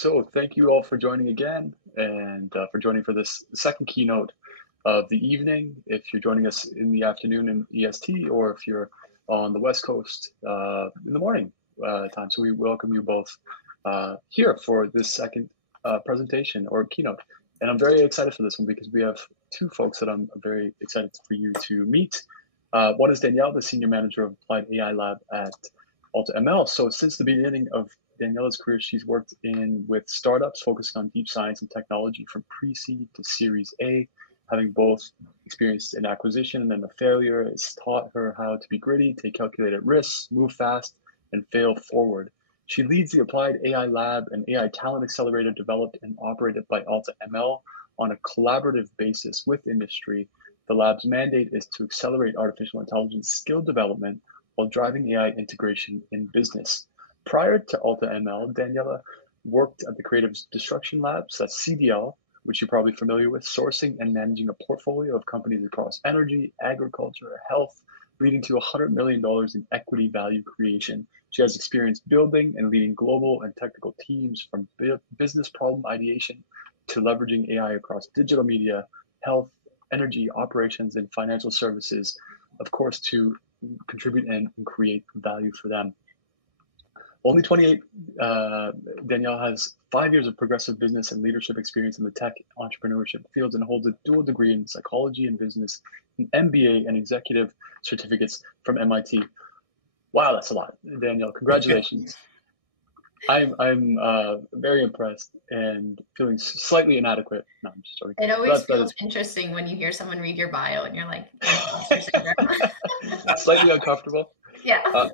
So thank you all for joining again and for joining for this second keynote of the evening. If you're joining us in the afternoon in EST or if you're on the West Coast in the morning time. So we welcome you both here for this second presentation or keynote. And I'm very excited for this one because we have two folks that I'm very excited for you to meet. One is Danielle, the Senior Manager of Applied AI Lab at AltaML. So since the beginning of Daniela's career, she's worked with startups focusing on deep science and technology from pre-seed to Series A. Having both experienced an acquisition and then a failure, has taught her how to be gritty, take calculated risks, move fast, and fail forward. She leads the Applied AI Lab, an AI talent accelerator developed and operated by AltaML on a collaborative basis with industry. The lab's mandate is to accelerate artificial intelligence skill development while driving AI integration in business. Prior to AltaML, Daniela worked at the Creative Destruction Labs, that's CDL, which you're probably familiar with, sourcing and managing a portfolio of companies across energy, agriculture, health, leading to $100 million in equity value creation. She has experience building and leading global and technical teams from business problem ideation to leveraging AI across digital media, health, energy, operations, and financial services, of course, to contribute and create value for them. Only 28, Danielle has 5 years of progressive business and leadership experience in the tech entrepreneurship fields and holds a dual degree in psychology and business, an MBA and executive certificates from MIT. Wow, that's a lot. Danielle, congratulations. I'm very impressed and feeling slightly inadequate. No, I'm just joking. It always feels interesting when you hear someone read your bio and you're like, slightly uncomfortable. Yeah.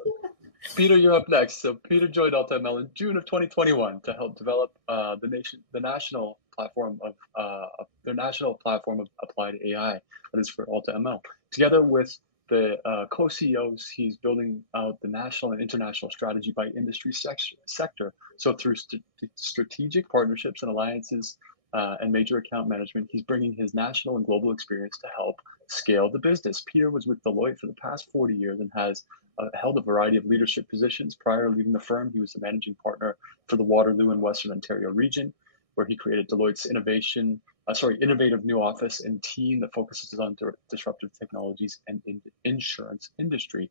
Peter, you're up next. So Peter joined AltaML in June of 2021 to help develop the national platform of their national platform of applied AI that is for AltaML. Together with the co-CEOs, he's building out the national and international strategy by industry sector. So through strategic partnerships and alliances and major account management, he's bringing his national and global experience to help scale the business. Peter was with Deloitte for the past 40 years and has held a variety of leadership positions. Prior to leaving the firm, he was the managing partner for the Waterloo and Western Ontario region, where he created Deloitte's innovative new office and team that focuses on disruptive technologies and insurance industry.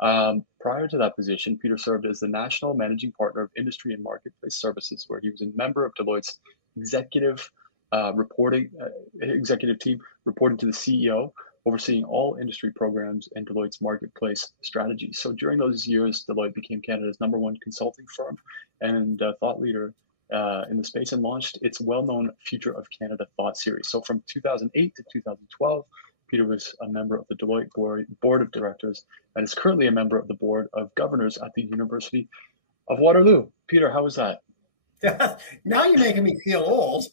Prior to that position, Peter served as the national managing partner of industry and marketplace services, where he was a member of Deloitte's executive team reporting to the CEO, overseeing all industry programs and Deloitte's marketplace strategy. So during those years, Deloitte became Canada's #1 consulting firm and thought leader in the space and launched its well-known Future of Canada Thought Series. So from 2008 to 2012, Peter was a member of the Deloitte Board of Directors and is currently a member of the Board of Governors at the University of Waterloo. Peter, how was that? Now you're making me feel old.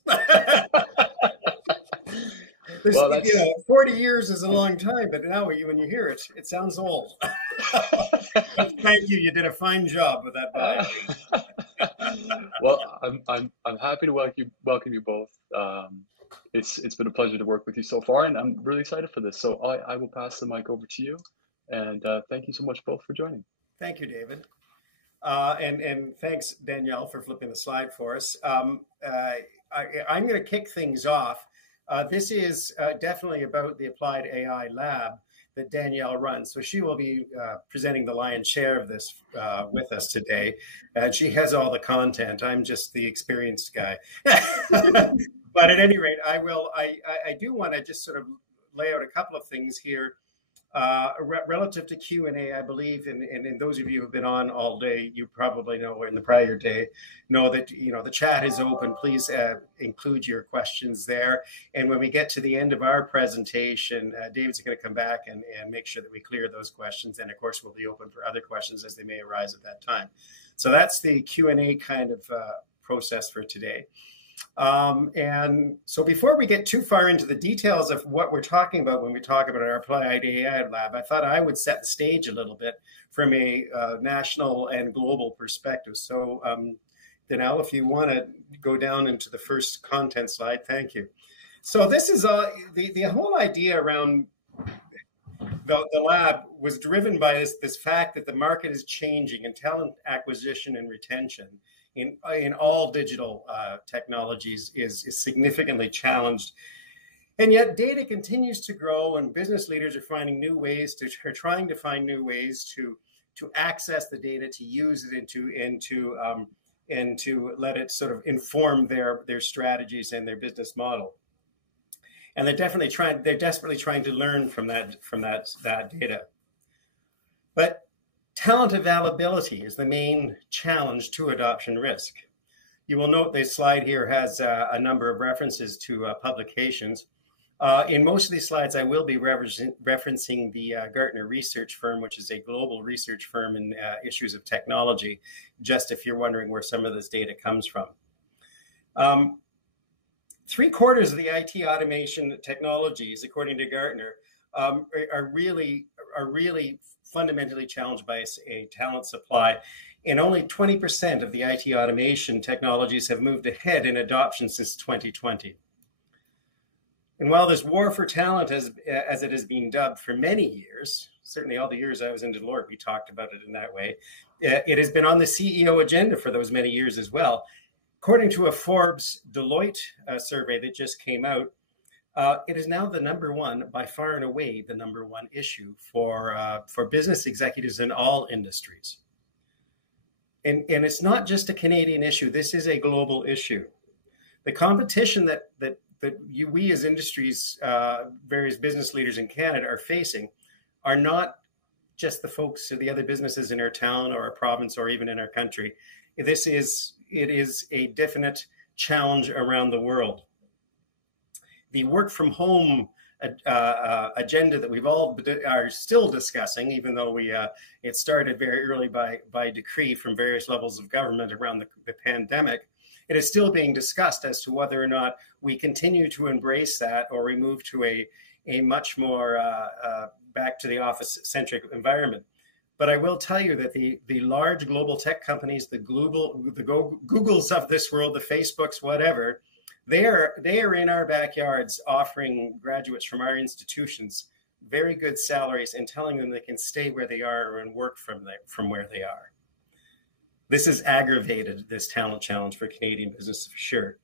Well, 40 years is a long time, but now when you hear it, it sounds old. Thank you. You did a fine job with that bio. Well, I'm happy to welcome you both. It's been a pleasure to work with you so far, and I'm really excited for this. So I will pass the mic over to you, and thank you so much both for joining. Thank you, David. And thanks, Danielle, for flipping the slide for us. I'm going to kick things off. This is definitely about the Applied AI Lab that Danielle runs. So she will be presenting the lion's share of this with us today. And she has all the content. I'm just the experienced guy. But at any rate, I do want to just sort of lay out a couple of things here. Relative to Q&A, I believe, and those of you who have been on all day, you probably know, or in the prior day, know that the chat is open. Please include your questions there. And when we get to the end of our presentation, David's going to come back and make sure that we clear those questions. And of course, we'll be open for other questions as they may arise at that time. So that's the Q&A kind of process for today. And so before we get too far into the details of what we're talking about when we talk about our Applied AI Lab, I thought I would set the stage a little bit from a national and global perspective. So Danelle, if you want to go down into the first content slide, thank you. So this is the whole idea around the lab was driven by this fact that the market is changing and talent acquisition and retention in all digital technologies is significantly challenged. And yet data continues to grow, and business leaders are finding new ways are trying to find new ways to access the data, to use it and to let it sort of inform their strategies and their business model. And they're desperately trying to learn from that data. But talent availability is the main challenge to adoption risk. You will note this slide here has a number of references to publications. In most of these slides, I will be referencing the Gartner research firm, which is a global research firm in issues of technology, just if you're wondering where some of this data comes from. 3/4 of the IT automation technologies, according to Gartner, are really fundamentally challenged by a talent supply. And only 20% of the IT automation technologies have moved ahead in adoption since 2020. And while this war for talent, as it has been dubbed for many years, certainly all the years I was in Deloitte, we talked about it in that way, it has been on the CEO agenda for those many years as well. According to a Forbes Deloitte survey that just came out, it is now the number one, by far and away, the number one issue for business executives in all industries. And it's not just a Canadian issue. This is a global issue. The competition that we as industries, various business leaders in Canada are facing are not just the folks or the other businesses in our town or our province or even in our country. It is a definite challenge around the world. The work from home agenda that we've all are still discussing, even though it started very early by decree from various levels of government around the pandemic, it is still being discussed as to whether or not we continue to embrace that or we move to a much more back to the office-centric environment. But I will tell you that the large global tech companies, the Googles of this world, the Facebooks, whatever, they are in our backyards offering graduates from our institutions very good salaries and telling them they can stay where they are and work from where they are. This has aggravated this talent challenge for Canadian business for sure.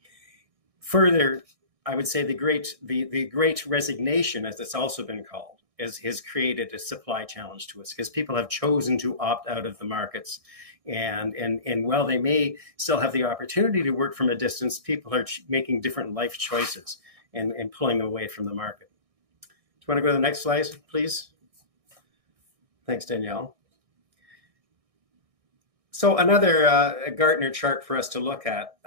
Further, I would say the great resignation, as it's also been called, has created a supply challenge to us because people have chosen to opt out of the markets. And while they may still have the opportunity to work from a distance, people are making different life choices and pulling them away from the market. Do you want to go to the next slide, please? Thanks, Danielle. So another Gartner chart for us to look at,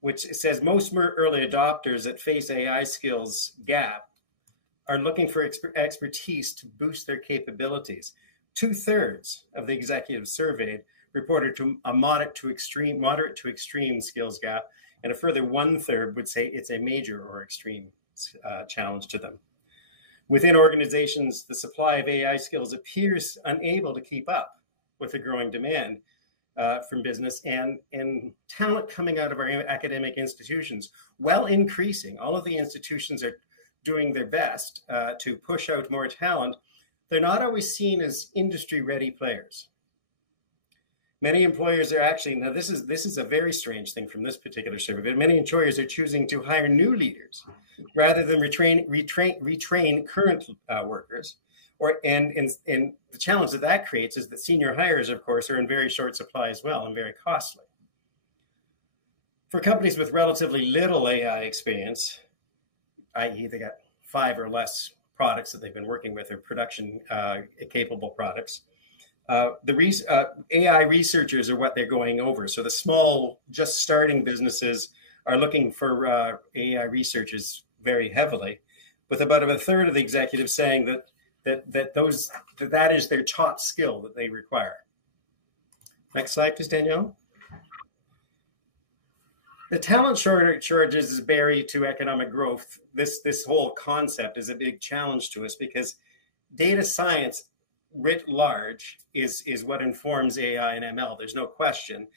which says most early adopters that face AI skills gap are looking for expertise to boost their capabilities. 2/3 of the executives surveyed reported to a moderate to extreme skills gap, and a further 1/3 would say it's a major or extreme challenge to them. Within organizations, the supply of AI skills appears unable to keep up with the growing demand from business, and talent coming out of our academic institutions, while increasing. All of the institutions are doing their best to push out more talent. They're not always seen as industry-ready players. Many employers are actually, now this is a very strange thing from this particular survey, but many employers are choosing to hire new leaders rather than retrain current workers. And the challenge that creates is that senior hires, of course, are in very short supply as well and very costly. For companies with relatively little AI experience, i.e. they got 5 or less products that they've been working with or production capable products, AI researchers are what they're going over. So the small, just starting businesses are looking for AI researchers very heavily, with about 1/3 of the executives saying that is their top skill that they require. Next slide, please, Danielle. The talent shortages is buried to economic growth. This whole concept is a big challenge to us because data science writ large is what informs AI and ML. There's no question.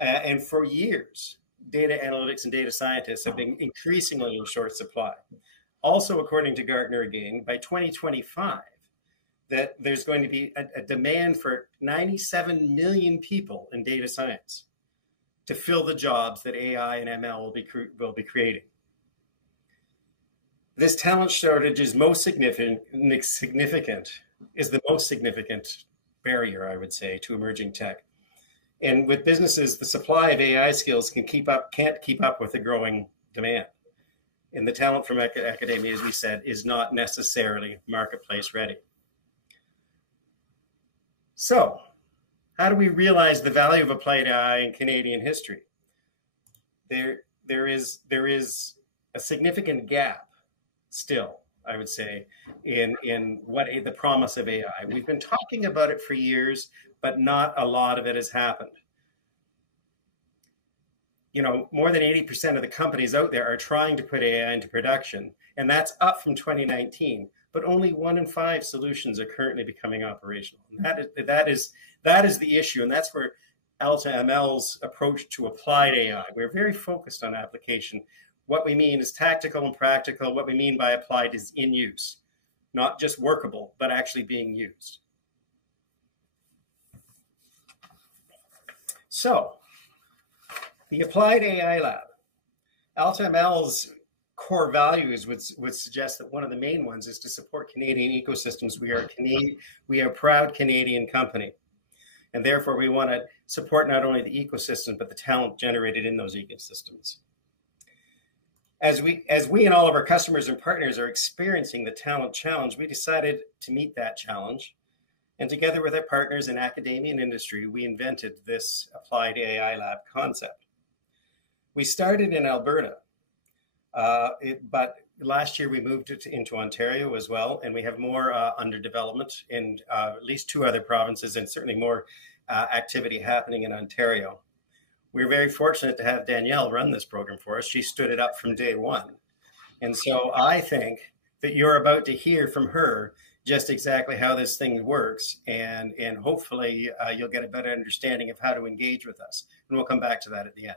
And for years, data analytics and data scientists have been increasingly in short supply. Also, according to Gartner again, by 2025, that there's going to be a demand for 97 million people in data science. to fill the jobs that AI and ML will be creating. This talent shortage is the most significant barrier, I would say, to emerging tech. And with businesses, the supply of AI skills can't keep up with the growing demand. And the talent from academia, as we said, is not necessarily marketplace ready. So, how do we realize the value of applied AI in Canadian history? There is a significant gap still, I would say, in what the promise of AI. We've been talking about it for years, but not a lot of it has happened. You know, more than 80% of the companies out there are trying to put AI into production, and that's up from 2019. But only 1 in 5 solutions are currently becoming operational. And that is the issue, and that's where AltaML's approach to applied AI. We're very focused on application. What we mean is tactical and practical. What we mean by applied is in use, not just workable, but actually being used. So, the Applied AI Lab. AltaML's core values would suggest that one of the main ones is to support Canadian ecosystems. We are a proud Canadian company, and therefore we want to support not only the ecosystem, but the talent generated in those ecosystems. As we and all of our customers and partners are experiencing the talent challenge, we decided to meet that challenge. And together with our partners in academia and industry, we invented this Applied AI Lab concept. We started in Alberta, but last year we moved it into Ontario as well, and we have more under development in at least 2 other provinces, and certainly more activity happening in Ontario. We're very fortunate to have Danielle run this program for us. She stood it up from day one. And so I think that you're about to hear from her just exactly how this thing works, and hopefully you'll get a better understanding of how to engage with us. And we'll come back to that at the end.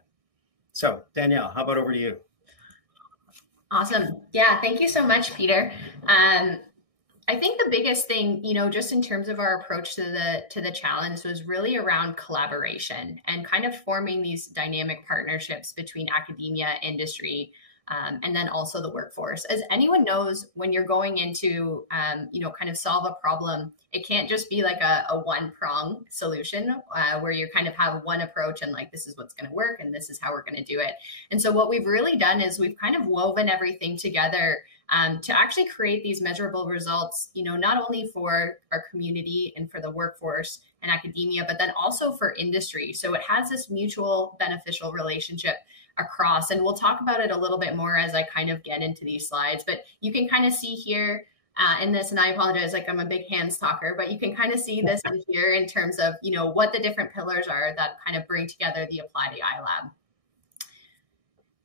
So Danielle, how about over to you? Awesome. Yeah, thank you so much, Peter. I think the biggest thing, you know, just in terms of our approach to the challenge was really around collaboration and kind of forming these dynamic partnerships between academia, industry, and then also the workforce. As anyone knows, when you're going into, you know, kind of solve a problem, it can't just be like a one-prong solution where you kind of have one approach and like, this is what's going to work and this is how we're going to do it. And so what we've really done is we've kind of woven everything together to actually create these measurable results, you know, not only for our community and for the workforce and academia, but then also for industry. So it has this mutual beneficial relationship across, and we'll talk about it a little bit more as I kind of get into these slides, but you can kind of see here in this, and I apologize, like I'm a big hands talker, but you can kind of see this in here in terms of, you know, what the different pillars are that kind of bring together the Applied AI Lab.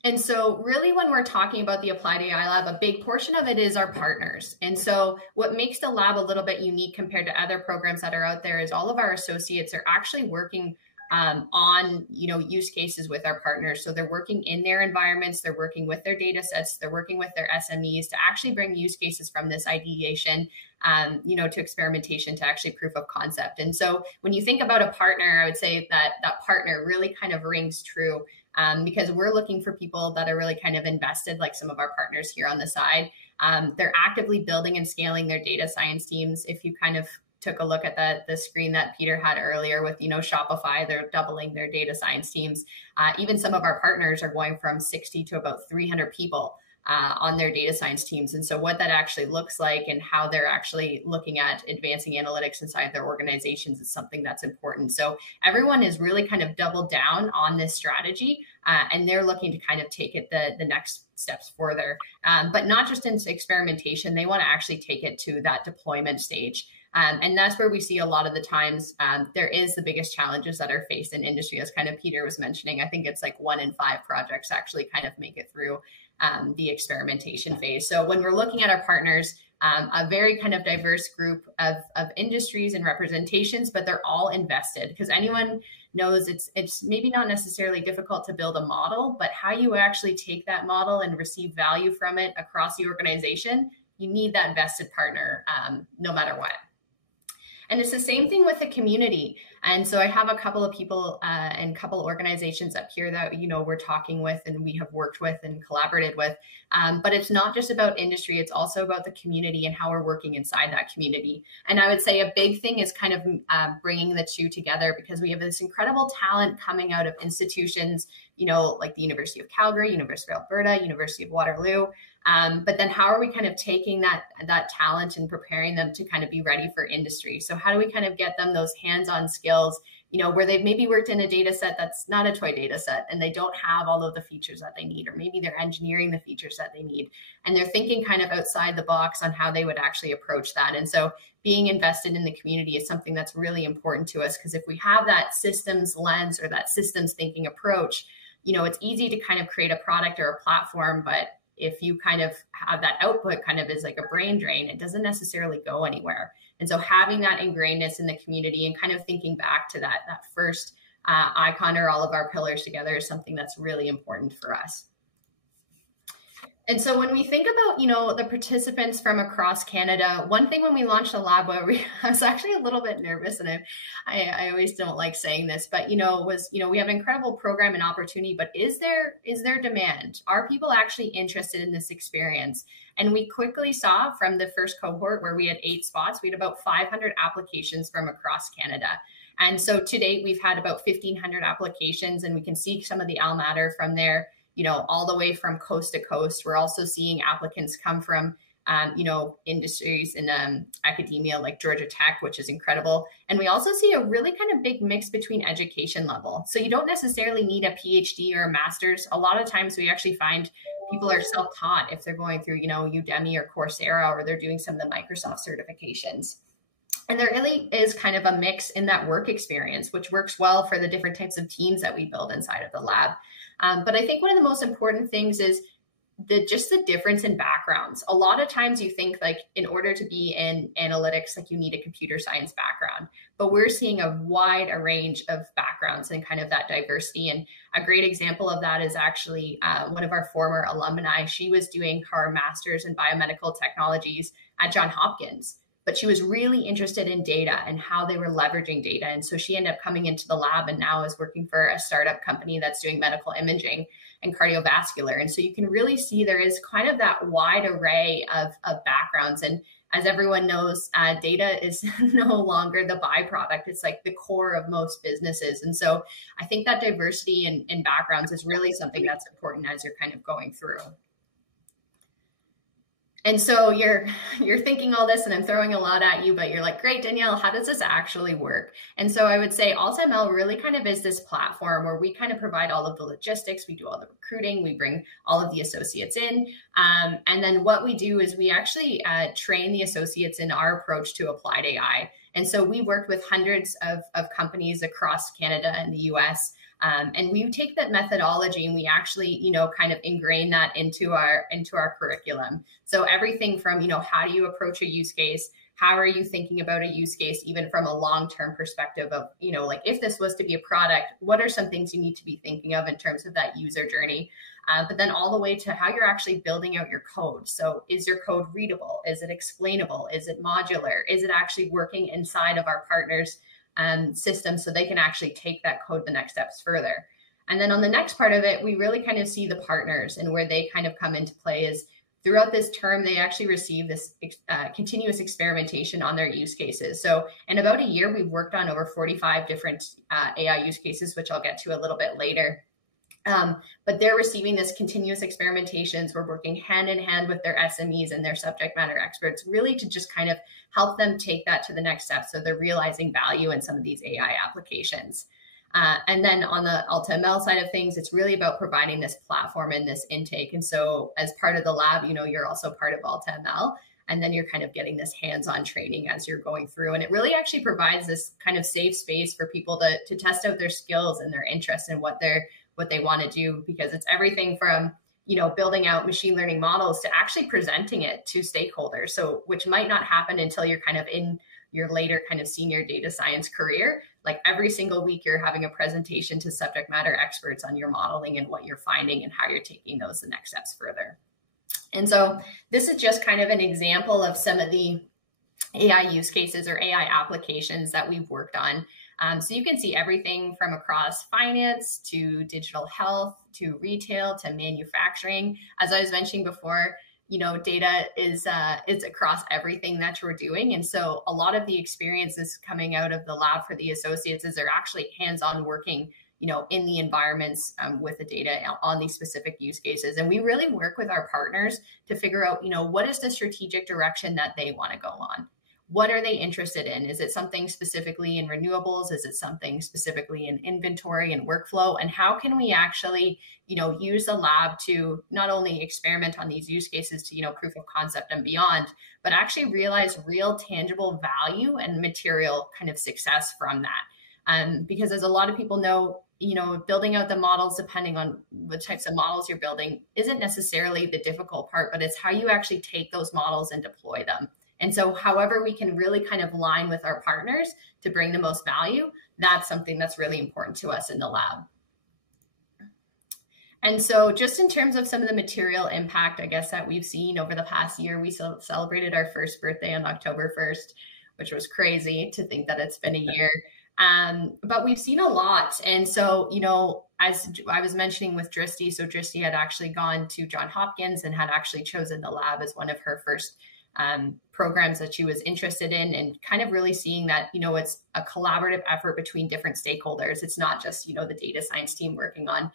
And so really when we're talking about the Applied AI Lab, a big portion of it is our partners. And so what makes the lab a little bit unique compared to other programs that are out there is all of our associates are actually working on, you know, use cases with our partners. So they're working in their environments, they're working with their data sets, they're working with their SMEs to actually bring use cases from this ideation, you know, to experimentation to actually proof of concept. And so when you think about a partner, I would say that that partner really kind of rings true because we're looking for people that are really kind of invested, like some of our partners here on the side. They're actively building and scaling their data science teams. If you kind of took a look at the screen that Peter had earlier with, you know, Shopify, they're doubling their data science teams. Even some of our partners are going from 60 to about 300 people on their data science teams. And so what that actually looks like and how they're actually looking at advancing analytics inside their organizations is something that's important. So everyone is really kind of doubled down on this strategy and they're looking to kind of take it the next steps further, but not just into experimentation. They want to actually take it to that deployment stage. And that's where we see a lot of the times there is the biggest challenges that are faced in industry, as kind of Peter was mentioning. I think it's like 1 in 5 projects actually kind of make it through the experimentation phase. So when we're looking at our partners, a very kind of diverse group of industries and representations, but they're all invested because anyone knows it's maybe not necessarily difficult to build a model, but how you actually take that model and receive value from it across the organization, you need that vested partner no matter what. And it's the same thing with the community. And so I have a couple of people and a couple of organizations up here that, we're talking with and we have worked with and collaborated with. But it's not just about industry, it's also about the community and how we're working inside that community. And I would say a big thing is kind of bringing the two together, because we have this incredible talent coming out of institutions, like the University of Calgary, University of Alberta, University of Waterloo. But then how are we kind of taking that talent and preparing them to kind of be ready for industry? So how do we kind of get them those hands-on skills, where they've maybe worked in a data set that's not a toy data set and they don't have all of the features that they need, or maybe they're engineering the features that they need and they're thinking kind of outside the box on how they would actually approach that. And so being invested in the community is something that's really important to us, because if we have that systems lens or that systems thinking approach, it's easy to kind of create a product or a platform, but if you kind of have that output kind of is like a brain drain, it doesn't necessarily go anywhere. And so having that ingrainedness in the community and kind of thinking back to that first icon or all of our pillars together is something that's really important for us. And so when we think about, the participants from across Canada, one thing when we launched the lab, I was actually a little bit nervous, and I always don't like saying this, but, was, we have an incredible program and opportunity, but is there demand? Are people actually interested in this experience? And we quickly saw from the first cohort where we had 8 spots, we had about 500 applications from across Canada. And so to date, we've had about 1,500 applications, and we can see some of the matter from there, all the way from coast to coast. We're also seeing applicants come from, industries in academia like Georgia Tech, which is incredible. And we also see a really kind of big mix between education level. So you don't necessarily need a PhD or a master's. A lot of times we actually find people are self-taught if they're going through, Udemy or Coursera, or they're doing some of the Microsoft certifications. And there really is kind of a mix in that work experience, which works well for the different types of teams that we build inside of the lab. But I think one of the most important things is just the difference in backgrounds. A lot of times you think like in order to be in analytics, like you need a computer science background, but we're seeing a wide range of backgrounds and kind of that diversity. And a great example of that is actually one of our former alumni. She was doing her master's in biomedical technologies at Johns Hopkins, but she was really interested in data and how they were leveraging data. And so she ended up coming into the lab and now is working for a startup company that's doing medical imaging and cardiovascular. And so you can really see there is kind of that wide array of backgrounds. And as everyone knows, data is no longer the byproduct. It's like the core of most businesses. And so I think that diversity in backgrounds is really something that's important as you're kind of going through. And so you're thinking all this and I'm throwing a lot at you, but you're like, great, Danielle, how does this actually work? And so I would say AltaML really kind of is this platform where we kind of provide all of the logistics, we do all the recruiting, we bring all of the associates in. And then what we do is we actually train the associates in our approach to applied AI. And so we worked with hundreds of companies across Canada and the US. And we take that methodology and we actually, kind of ingrain that into our curriculum. So everything from, how do you approach a use case? How are you thinking about a use case, even from a long-term perspective of, like if this was to be a product, what are some things you need to be thinking of in terms of that user journey? But then all the way to how you're actually building out your code. So is your code readable? Is it explainable? Is it modular? Is it actually working inside of our partners' system so they can actually take that code the next steps further? And then on the next part of it, we really kind of see the partners and where they kind of come into play is throughout this term, they actually receive this continuous experimentation on their use cases. So in about a year, we've worked on over 45 different AI use cases, which I'll get to a little bit later. But they're receiving this continuous experimentations. We're working hand in hand with their SMEs and their subject matter experts, really to just kind of help them take that to the next step. So they're realizing value in some of these AI applications. And then on the AltaML side of things, it's really about providing this platform and this intake. And so as part of the lab, you're also part of AltaML. And then you're kind of getting this hands-on training as you're going through. And it really actually provides this kind of safe space for people to test out their skills and their interests and what they want to do, because it's everything from, building out machine learning models to actually presenting it to stakeholders. So which might not happen until you're kind of in your later kind of senior data science career. Like every single week, you're having a presentation to subject matter experts on your modeling and what you're finding and how you're taking those the next steps further. And so this is just kind of an example of some of the AI use cases or AI applications that we've worked on. So you can see everything from across finance to digital health to retail to manufacturing. As I was mentioning before, data is across everything that we're doing. And so a lot of the experiences coming out of the lab for the associates is they're actually hands-on working, in the environments with the data on these specific use cases. And we really work with our partners to figure out, what is the strategic direction that they want to go on? What are they interested in? Is it something specifically in renewables? Is it something specifically in inventory and workflow? And how can we actually, use the lab to not only experiment on these use cases to, proof of concept and beyond, but actually realize real tangible value and material kind of success from that. Because as a lot of people know, building out the models, depending on the types of models you're building, isn't necessarily the difficult part, but it's how you actually take those models and deploy them. And so however we can really kind of align with our partners to bring the most value, that's something that's really important to us in the lab. And so just in terms of some of the material impact, I guess, that we've seen over the past year, we celebrated our first birthday on October 1st, which was crazy to think that it's been a year. But we've seen a lot. And so, as I was mentioning with Dristy, so Dristy had actually gone to Johns Hopkins and had actually chosen the lab as one of her first programs that she was interested in, and kind of really seeing that, it's a collaborative effort between different stakeholders. It's not just, the data science team working on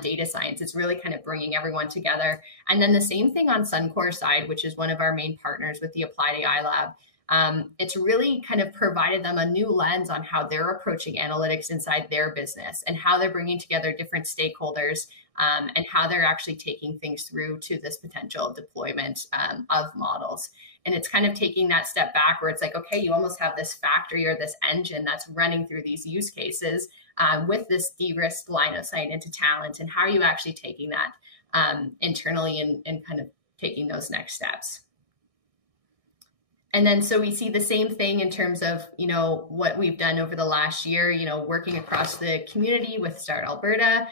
data science. It's really kind of bringing everyone together. And then the same thing on Suncor side, which is one of our main partners with the Applied AI Lab. It's really kind of provided them a new lens on how they're approaching analytics inside their business and how they're bringing together different stakeholders and how they're actually taking things through to this potential deployment of models. And it's kind of taking that step back where it's like, okay, you almost have this factory or this engine that's running through these use cases with this de-risked line of sight into talent. And how are you actually taking that internally and kind of taking those next steps? And then so we see the same thing in terms of, what we've done over the last year, working across the community with Start Alberta.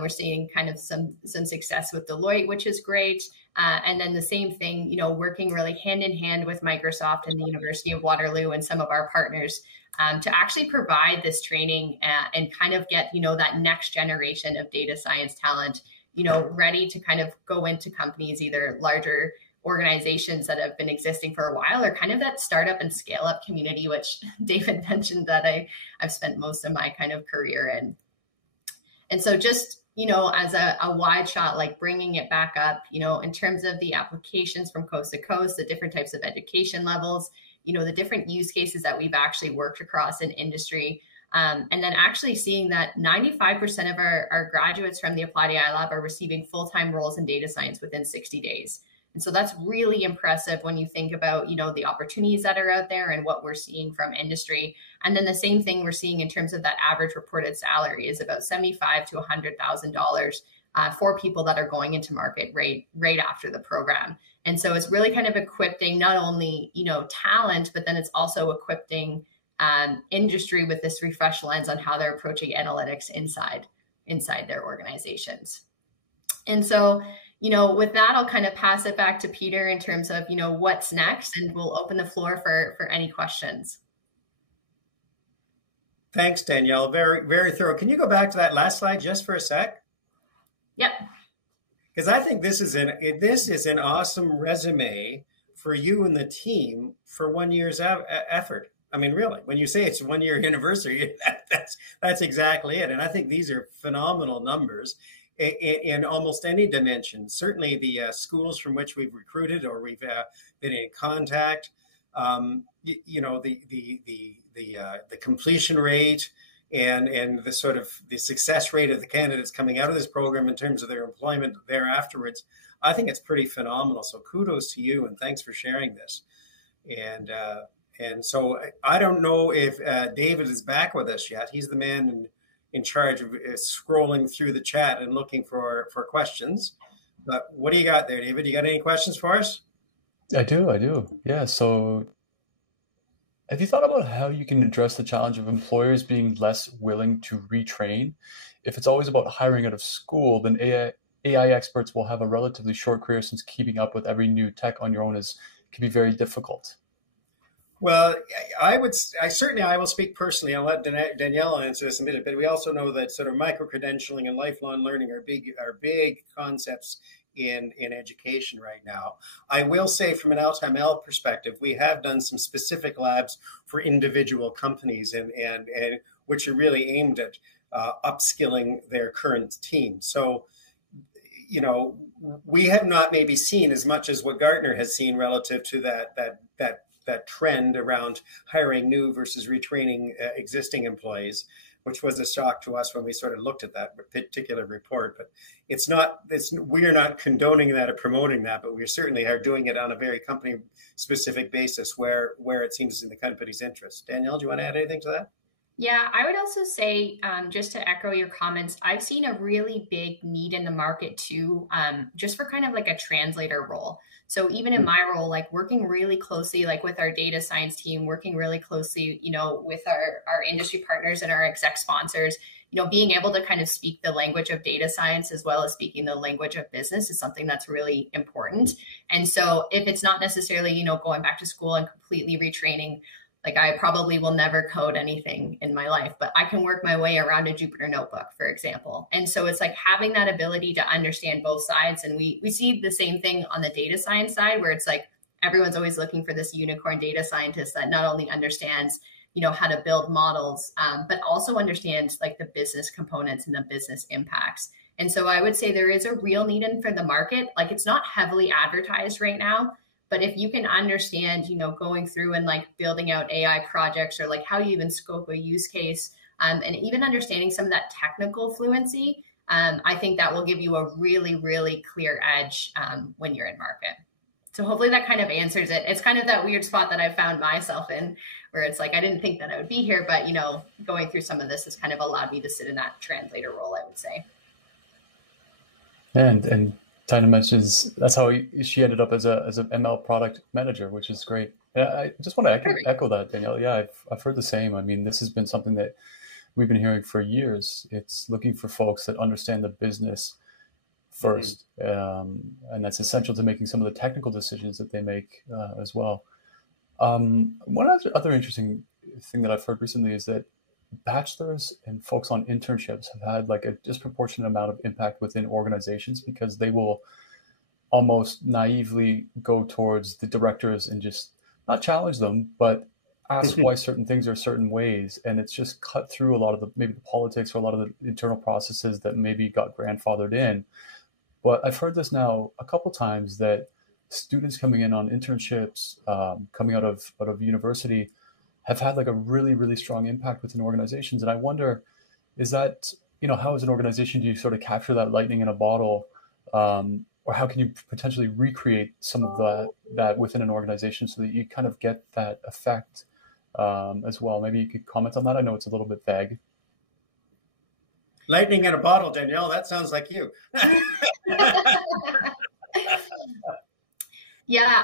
We're seeing kind of some success with Deloitte, which is great. And then the same thing, working really hand in hand with Microsoft and the University of Waterloo and some of our partners to actually provide this training and kind of get, that next generation of data science talent, ready to kind of go into companies, either larger organizations that have been existing for a while, or kind of that startup and scale up community, which David mentioned that I've spent most of my kind of career in. And so just, as a wide shot, like bringing it back up, in terms of the applications from coast to coast, the different types of education levels, the different use cases that we've actually worked across in industry. And then actually seeing that 95% of our graduates from the Applied AI Lab are receiving full-time roles in data science within 60 days. And so that's really impressive when you think about, the opportunities that are out there and what we're seeing from industry. And then the same thing we're seeing in terms of that average reported salary is about $75,000 to $100,000 for people that are going into market right after the program. And so it's really kind of equipping not only, talent, but then it's also equipping industry with this refresh lens on how they're approaching analytics inside their organizations. And so, with that, I'll kind of pass it back to Peter in terms of, what's next, and we'll open the floor for any questions. Thanks, Danielle. Very, very thorough. Can you go back to that last slide just for a sec? Yep. Because I think this is an awesome resume for you and the team for 1 year's effort. I mean, really, when you say it's 1 year anniversary, that's exactly it. And I think these are phenomenal numbers in almost any dimension. Certainly the schools from which we've recruited or we've been in contact, the completion rate and the sort of the success rate of the candidates coming out of this program in terms of their employment there afterwards, I think it's pretty phenomenal. So kudos to you and thanks for sharing this. And so I don't know if David is back with us yet. He's the man in charge of scrolling through the chat and looking for questions. But what do you got there, David? You got any questions for us? I do. Yeah. So have you thought about how you can address the challenge of employers being less willing to retrain? If it's always about hiring out of school, then AI experts will have a relatively short career, since keeping up with every new tech on your own can be very difficult. Well, I will speak personally. I'll let Danielle answer this in a minute, but we also know that sort of micro-credentialing and lifelong learning are big concepts in education right now. I will say from an AltaML perspective, we have done some specific labs for individual companies and which are really aimed at upskilling their current team. So, you know, we have not maybe seen as much as what Gartner has seen relative to that trend around hiring new versus retraining existing employees, which was a shock to us when we sort of looked at that particular report. But we are not condoning that or promoting that, but we certainly are doing it on a very company specific basis where it seems in the company's interest. Danielle, do you want to add anything to that? Yeah, I would also say, just to echo your comments, I've seen a really big need in the market too, just for kind of like a translator role. So even in my role, like working really closely, like with our data science team, working really closely, you know, with our industry partners and our exec sponsors, you know, being able to kind of speak the language of data science as well as speaking the language of business is something that's really important. And so if it's not necessarily, you know, going back to school and completely retraining, like I probably will never code anything in my life, but I can work my way around a Jupyter notebook, for example. And so it's like having that ability to understand both sides. And we see the same thing on the data science side, where it's like everyone's always looking for this unicorn data scientist that not only understands, you know, how to build models, but also understands like the business components and the business impacts. And so I would say there is a real need in for the market. Like it's not heavily advertised right now. But if you can understand, you know, going through and like building out AI projects or like how you even scope a use case and even understanding some of that technical fluency, I think that will give you a really, really clear edge when you're in market. So hopefully that kind of answers it. It's kind of that weird spot that I found myself in where it's like, I didn't think that I would be here, but, you know, going through some of this has kind of allowed me to sit in that translator role, I would say. And Tina mentions that's how she ended up as an ML product manager, which is great. I just want to echo that, Danielle. Yeah, I've heard the same. I mean, this has been something that we've been hearing for years. It's looking for folks that understand the business first, and that's essential to making some of the technical decisions that they make as well. One other interesting thing that I've heard recently is that bachelors and folks on internships have had like a disproportionate amount of impact within organizations because they will almost naively go towards the directors and just not challenge them, but ask why certain things are certain ways. And it's just cut through a lot of maybe the politics or a lot of the internal processes that maybe got grandfathered in. But I've heard this now a couple times that students coming in on internships, coming out of university, have had like a really, really strong impact within organizations. And I wonder, is that, you know, how as an organization do you sort of capture that lightning in a bottle? Or how can you potentially recreate some of that within an organization so that you kind of get that effect as well? Maybe you could comment on that. I know it's a little bit vague. Lightning in a bottle, Danielle, that sounds like you. Yeah,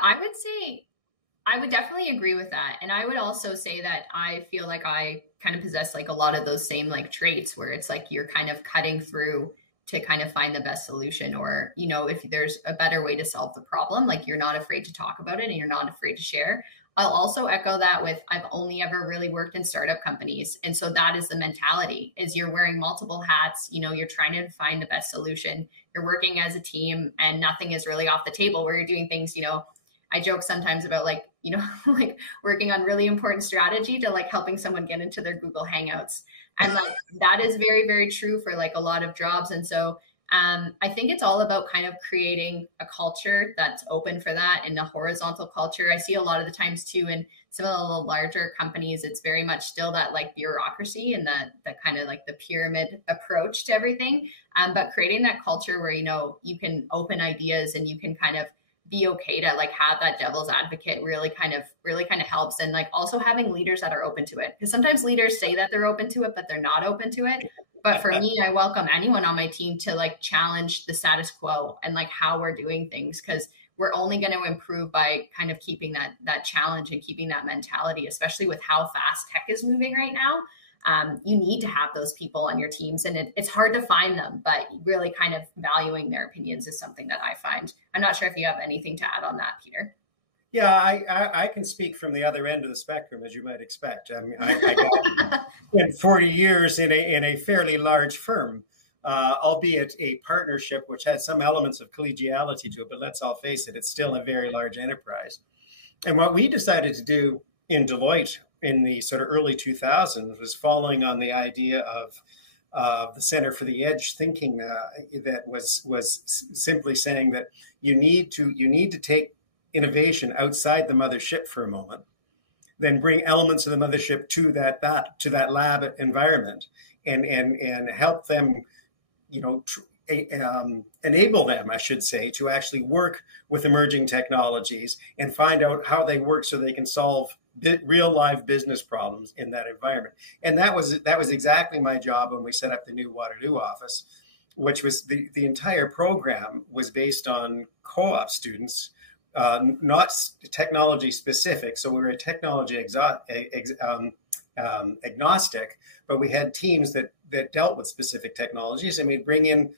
I would definitely agree with that. And I would also say that I feel like I kind of possess like a lot of those same like traits where it's like you're kind of cutting through to kind of find the best solution, or, you know, if there's a better way to solve the problem, like you're not afraid to talk about it and you're not afraid to share. I'll also echo that with, I've only ever really worked in startup companies. And so that is the mentality, is you're wearing multiple hats, you know, you're trying to find the best solution. You're working as a team and nothing is really off the table, where you're doing things, you know, I joke sometimes about like, you know, like working on really important strategy to like helping someone get into their Google Hangouts. And like, that is very, very true for like a lot of jobs. And so I think it's all about kind of creating a culture that's open for that, and a horizontal culture. I see a lot of the times too, in some of the larger companies, it's very much still that like bureaucracy and that kind of like the pyramid approach to everything. But creating that culture where, you know, you can open ideas and you can kind of be okay to like have that devil's advocate really kind of helps. And like also having leaders that are open to it, because sometimes leaders say that they're open to it, but they're not open to it. But for me, I welcome anyone on my team to like challenge the status quo and like how we're doing things, because we're only going to improve by kind of keeping that challenge and keeping that mentality, especially with how fast tech is moving right now. You need to have those people on your teams, and it's hard to find them, but really kind of valuing their opinions is something that I find. I'm not sure if you have anything to add on that, Peter. Yeah, I can speak from the other end of the spectrum, as you might expect. I mean, I spent 40 years in a fairly large firm, albeit a partnership which had some elements of collegiality to it. But let's all face it, it's still a very large enterprise. And what we decided to do in Deloitte in the sort of early 2000s was following on the idea of the Center for the Edge thinking that was simply saying that you need to take innovation outside the mothership for a moment, then bring elements of the mothership to that lab environment, and help them, enable them, I should say, to actually work with emerging technologies and find out how they work so they can solve real live business problems in that environment. And that was exactly my job when we set up the new Waterloo office, which was the entire program was based on co-op students, not technology specific. So we were a technology agnostic, but we had teams that dealt with specific technologies, and we'd bring in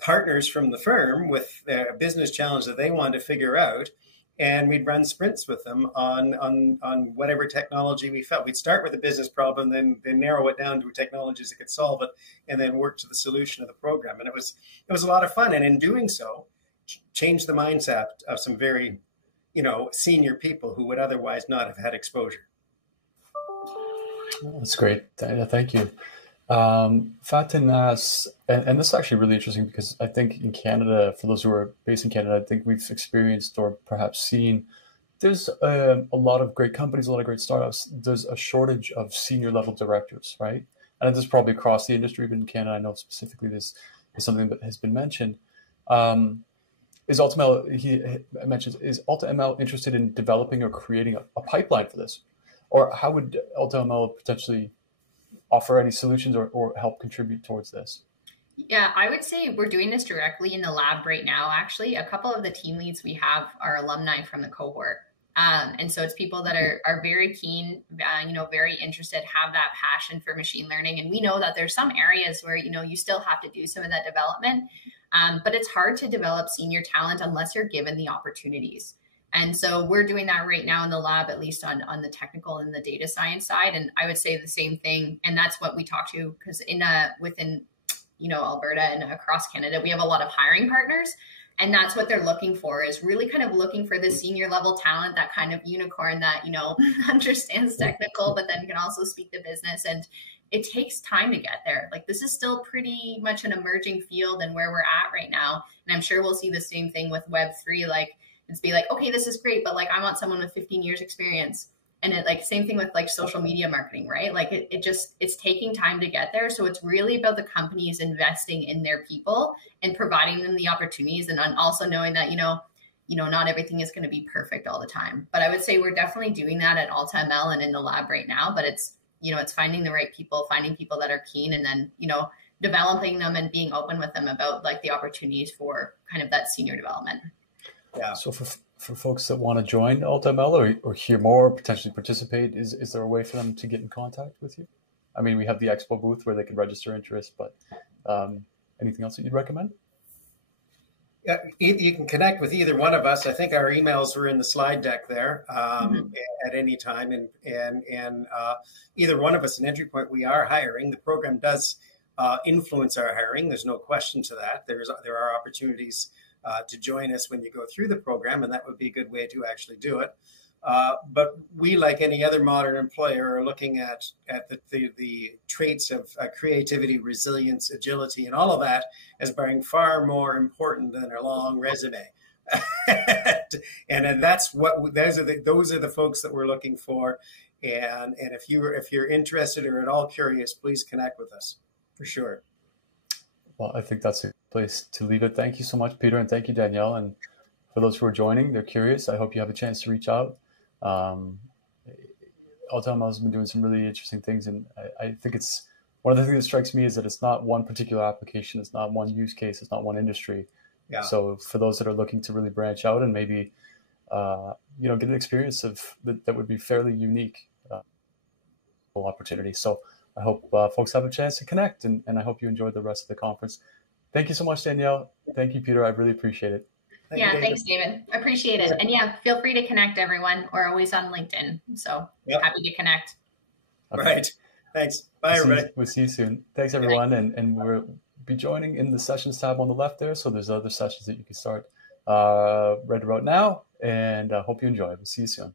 partners from the firm with a business challenge that they wanted to figure out. And we'd run sprints with them on whatever technology we felt. We'd start with a business problem, then narrow it down to technologies that could solve it, and then work to the solution of the program. And it was a lot of fun. And in doing so, changed the mindset of some very, senior people who would otherwise not have had exposure. That's great. Thank you. Fatin asks, and this is actually really interesting because I think in Canada, for those who are based in Canada, I think we've experienced or perhaps seen there's a lot of great companies, a lot of great startups. There's a shortage of senior level directors, right? And this is probably across the industry, but in Canada, I know specifically this is something that has been mentioned. Is AltaML, he mentions, is AltaML interested in developing or creating a pipeline for this? Or how would AltaML potentially offer any solutions or help contribute towards this? Yeah, I would say we're doing this directly in the lab right now. Actually, a couple of the team leads we have are alumni from the cohort. And so it's people that are very keen, very interested, have that passion for machine learning. And we know that there's some areas where, you still have to do some of that development. But it's hard to develop senior talent unless you're given the opportunities. And so we're doing that right now in the lab, at least on the technical and the data science side. And I would say the same thing. And that's what we talk to, because within Alberta and across Canada, we have a lot of hiring partners. And that's what they're looking for, is really kind of looking for the senior level talent, that kind of unicorn that, understands technical, but then can also speak the business. And it takes time to get there. Like, this is still pretty much an emerging field and where we're at right now. And I'm sure we'll see the same thing with Web3. Like, it's be like, okay, this is great, but like, I want someone with 15 years experience. And same thing with like social media marketing, right? Like it's taking time to get there. So it's really about the companies investing in their people and providing them the opportunities, and also knowing that, not everything is going to be perfect all the time. But I would say we're definitely doing that at AltaML and in the lab right now, but it's finding the right people, finding people that are keen, and then, developing them and being open with them about like the opportunities for kind of that senior development. Yeah. So for folks that want to join AltaML or hear more, potentially participate, is there a way for them to get in contact with you? I mean, we have the expo booth where they can register interest, but anything else that you'd recommend? Yeah, you can connect with either one of us. I think our emails were in the slide deck there at any time, and either one of us, an entry point. We are hiring. The program does influence our hiring. There's no question to that. There are opportunities to join us when you go through the program, and that would be a good way to actually do it. But we, like any other modern employer, are looking at the traits of creativity, resilience, agility, and all of that as being far more important than a long resume. And that's those are the folks that we're looking for. And if you're interested or at all curious, please connect with us for sure. Well, I think that's a place to leave it. Thank you so much, Peter, and thank you, Danielle. And for those who are joining, they're curious, I hope you have a chance to reach out. AltaML has been doing some really interesting things, and I think it's one of the things that strikes me is that it's not one particular application, it's not one use case, it's not one industry. Yeah. So for those that are looking to really branch out and maybe get an experience that would be fairly unique opportunity. So I hope folks have a chance to connect, and I hope you enjoy the rest of the conference. Thank you so much, Danielle. Thank you, Peter. I really appreciate it. Thanks, David. Appreciate it. And yeah, feel free to connect, everyone. We're always on LinkedIn. So happy to connect. Okay. Right. Thanks. Bye, everybody. We'll see you soon. Thanks, everyone. And we'll be joining in the sessions tab on the left there. So there's other sessions that you can start right about now. And I hope you enjoy. We'll see you soon.